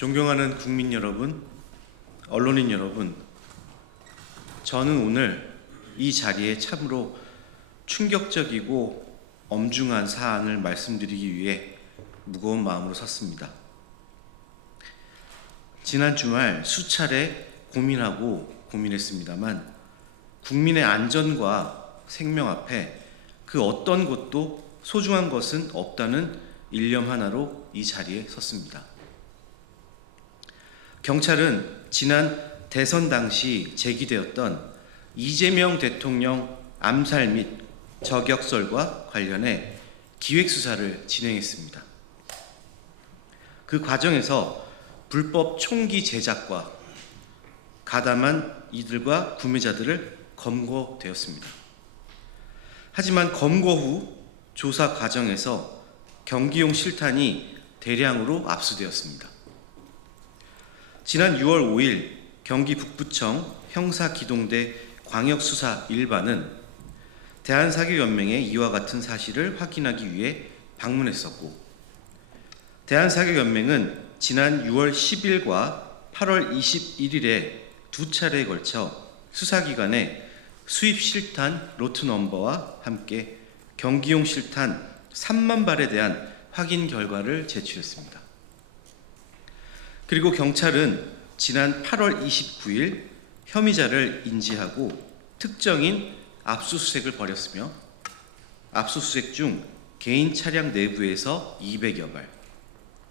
존경하는 국민 여러분, 언론인 여러분, 저는 오늘 이 자리에 참으로 충격적이고 엄중한 사안을 말씀드리기 위해 무거운 마음으로 섰습니다. 지난 주말 수차례 고민했습니다만 국민의 안전과 생명 앞에 그 어떤 것도 소중한 것은 없다는 일념 하나로 이 자리에 섰습니다. 경찰은 지난 대선 당시 제기되었던 이재명 대통령 암살 및 저격설과 관련해 기획수사를 진행했습니다. 그 과정에서 불법 총기 제작과 가담한 이들과 구매자들을 검거되었습니다. 하지만 검거 후 조사 과정에서 경기용 실탄이 대량으로 압수되었습니다. 지난 6월 5일 경기 북부청 형사기동대 광역수사 1반은 대한사격연맹에 이와 같은 사실을 확인하기 위해 방문했었고, 대한사격연맹은 지난 6월 10일과 8월 21일에 두 차례에 걸쳐 수사기관에 수입 실탄 로트 넘버와 함께 경기용 실탄 3만 발에 대한 확인 결과를 제출했습니다. 그리고 경찰은 지난 8월 29일 혐의자를 인지하고 특정인 압수수색을 벌였으며, 압수수색 중 개인 차량 내부에서 200여 발,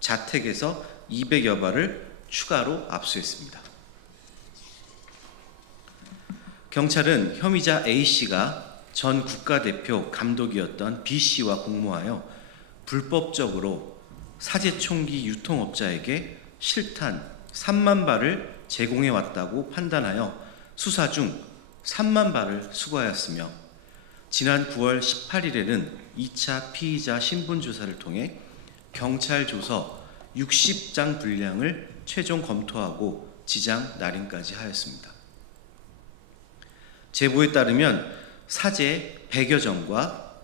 자택에서 200여 발을 추가로 압수했습니다. 경찰은 혐의자 A씨가 전 국가대표 감독이었던 B씨와 공모하여 불법적으로 사제총기 유통업자에게 실탄 3만 발을 제공해 왔다고 판단하여 수사 중 3만 발을 수거하였으며, 지난 9월 18일에는 2차 피의자 신분조사를 통해 경찰 조서 60장 분량을 최종 검토하고 지장 날인까지 하였습니다. 제보에 따르면 사제 100여 정과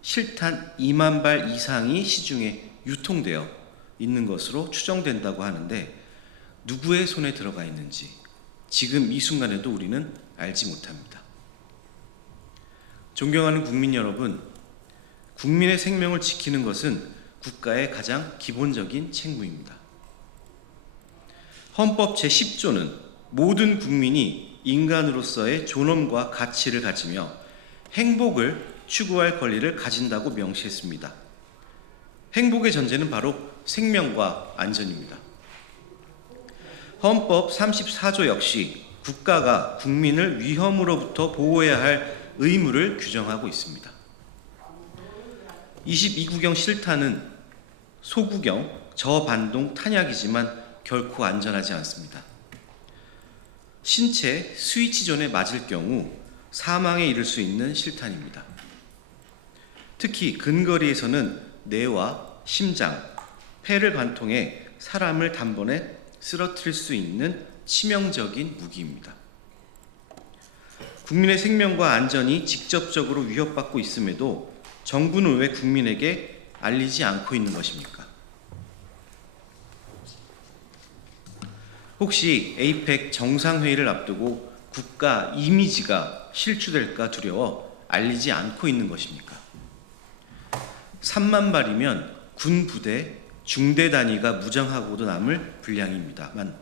실탄 2만 발 이상이 시중에 유통되어 있는 것으로 추정된다고 하는데, 누구의 손에 들어가 있는지 지금 이 순간에도 우리는 알지 못합니다. 존경하는 국민 여러분, 국민의 생명을 지키는 것은 국가의 가장 기본적인 책무입니다. 헌법 제10조는 모든 국민이 인간으로서의 존엄과 가치를 가지며 행복을 추구할 권리를 가진다고 명시했습니다. 행복의 전제는 바로 생명과 안전입니다. 헌법 34조 역시 국가가 국민을 위험으로부터 보호해야 할 의무를 규정하고 있습니다. 22구경 실탄은 소구경 저반동 탄약이지만 결코 안전하지 않습니다. 신체 스위치존에 맞을 경우 사망에 이를 수 있는 실탄입니다. 특히 근거리에서는 뇌와 심장, 폐를 관통해 사람을 단번에 쓰러뜨릴 수 있는 치명적인 무기입니다. 국민의 생명과 안전이 직접적으로 위협받고 있음에도 정부는 왜 국민에게 알리지 않고 있는 것입니까? 혹시 에이펙 정상회의를 앞두고 국가 이미지가 실추될까 두려워 알리지 않고 있는 것입니까? 3만 발이면 군 부대 중대 단위가 무장하고도 남을 분량입니다만,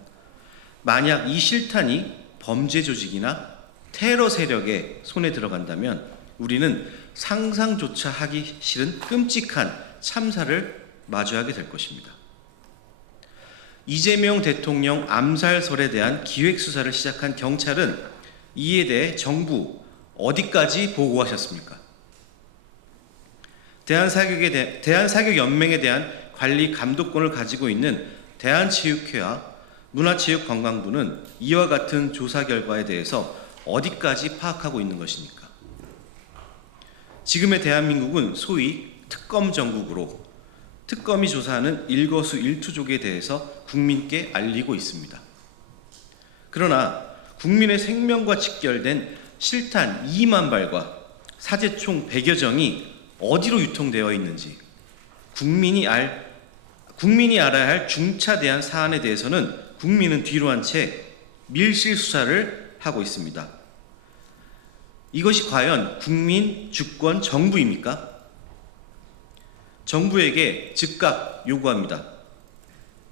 만약 이 실탄이 범죄 조직이나 테러 세력의 손에 들어간다면 우리는 상상조차 하기 싫은 끔찍한 참사를 마주하게 될 것입니다. 이재명 대통령 암살설에 대한 기획수사를 시작한 경찰은 이에 대해 정부 어디까지 보고하셨습니까? 대한사격연맹에 대한 관리 감독권을 가지고 있는 대한체육회와 문화체육관광부는 이와 같은 조사 결과에 대해서 어디까지 파악하고 있는 것입니까? 지금의 대한민국은 소위 특검 정국으로 특검이 조사하는 일거수일투족에 대해서 국민께 알리고 있습니다. 그러나 국민의 생명과 직결된 실탄 2만 발과 사제총 100여 정이 어디로 유통되어 있는지 국민이 알아야 할 중차대한 사안에 대해서는 국민은 뒤로 한 채 밀실 수사를 하고 있습니다. 이것이 과연 국민, 주권, 정부입니까? 정부에게 즉각 요구합니다.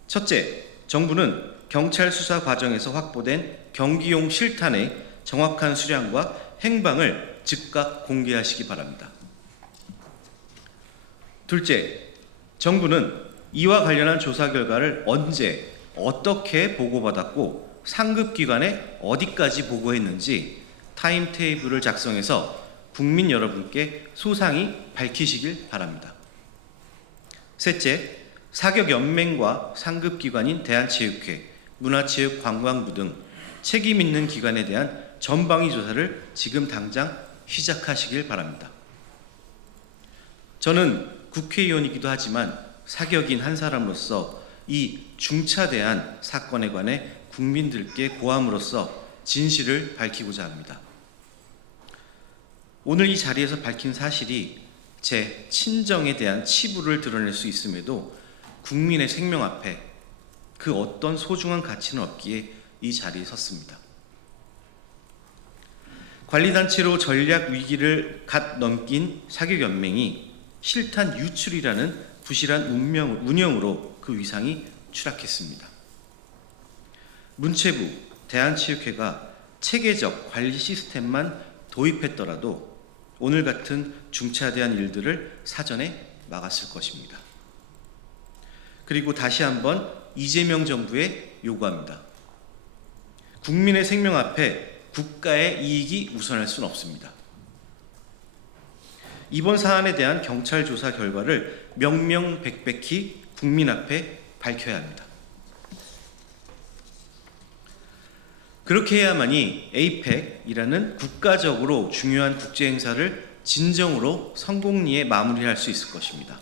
첫째, 정부는 경찰 수사 과정에서 확보된 경기용 실탄의 정확한 수량과 행방을 즉각 공개하시기 바랍니다. 둘째, 정부는 이와 관련한 조사 결과를 언제, 어떻게 보고받았고 상급기관에 어디까지 보고했는지 타임테이블을 작성해서 국민 여러분께 소상히 밝히시길 바랍니다. 셋째, 사격연맹과 상급기관인 대한체육회, 문화체육관광부 등 책임 있는 기관에 대한 전방위 조사를 지금 당장 시작하시길 바랍니다. 저는 국회의원이기도 하지만 사격인 한 사람으로서 이 중차대한 사건에 관해 국민들께 고함으로써 진실을 밝히고자 합니다. 오늘 이 자리에서 밝힌 사실이 제 친정에 대한 치부를 드러낼 수 있음에도 국민의 생명 앞에 그 어떤 소중한 가치는 없기에 이 자리에 섰습니다. 관리단체로 전략 위기를 갓 넘긴 사격연맹이 실탄 유출이라는 부실한 운영으로 그 위상이 추락했습니다. 문체부, 대한체육회가 체계적 관리 시스템만 도입했더라도 오늘 같은 중차대한 일들을 사전에 막았을 것입니다. 그리고 다시 한번 이재명 정부에 요구합니다. 국민의 생명 앞에 국가의 이익이 우선할 수는 없습니다. 이번 사안에 대한 경찰 조사 결과를 명명백백히 국민 앞에 밝혀야 합니다. 그렇게 해야만이 APEC이라는 국가적으로 중요한 국제 행사를 진정으로 성공리에 마무리할 수 있을 것입니다.